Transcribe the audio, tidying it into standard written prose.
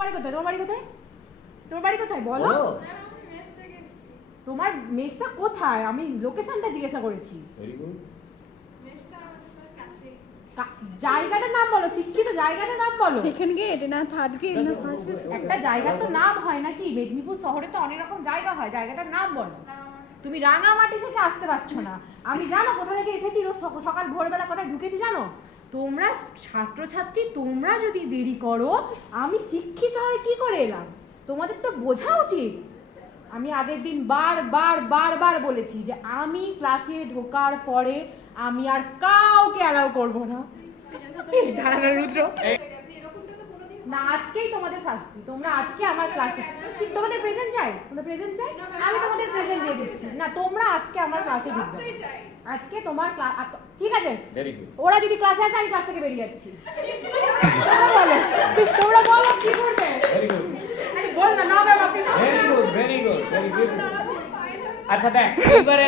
বাড়ি কোথায়? তোমার বাড়ি কোথায়? তোমার বাড়ি কোথায় বলো? তোমার মেসটা কোথায়? আমি লোকেশনটা জিজ্ঞাসা করেছি। জায়গাটার নাম বলো, শিক্ষিত জায়গাটার নাম বলো। সেকেন্ড গেট না থার্ড গেট না ফার্স্ট গেট? একটা জায়গার তো নাম হয় নাকি? মেদিনীপুর শহরে তো অনেক রকম জায়গা হয়, জায়গাটার নাম বলো। তুমি রাঙামাটি থেকে আসতে পারছো না, আমি জানো কোথা থেকে এসেছি, রোজ সকাল ভোরবেলা কটায় ঢুকেছি জানো? তোমরা ছাত্রছাত্রী, তোমরা যদি দেরি করো আমি শিক্ষিত হয়ে কি করে এলাম? তোমাদের তো বোঝা উচিত। আমি আগের দিন বারবার বলেছি যে আমি ক্লাসে ঢোকার পরে আমি আর কাউকে অ্যালাউ করবো না। দাঁড়ানো রুদ্র না, আজকেই তোমাদের শাস্তি। তোমরা আজকে আমার ক্লাসে, তোমাদের প্রেজেন্ট চাই? তোমরা প্রেজেন্ট চাই? আমি তোমাদের প্রেজেন্ট দিয়ে দিচ্ছি। না, তোমরা আজকে আমার ক্লাসে ঢুকবে। আজকে তোমার ক্লাস, ঠিক আছে? ওরা যদি ক্লাসে আসে আমি ক্লাস থেকে বেরিয়ে যাচ্ছি। তোমরা বলো কি করবে? বল না, না ম্যাম আপনি। Very good. আচ্ছা দেখ, এবারে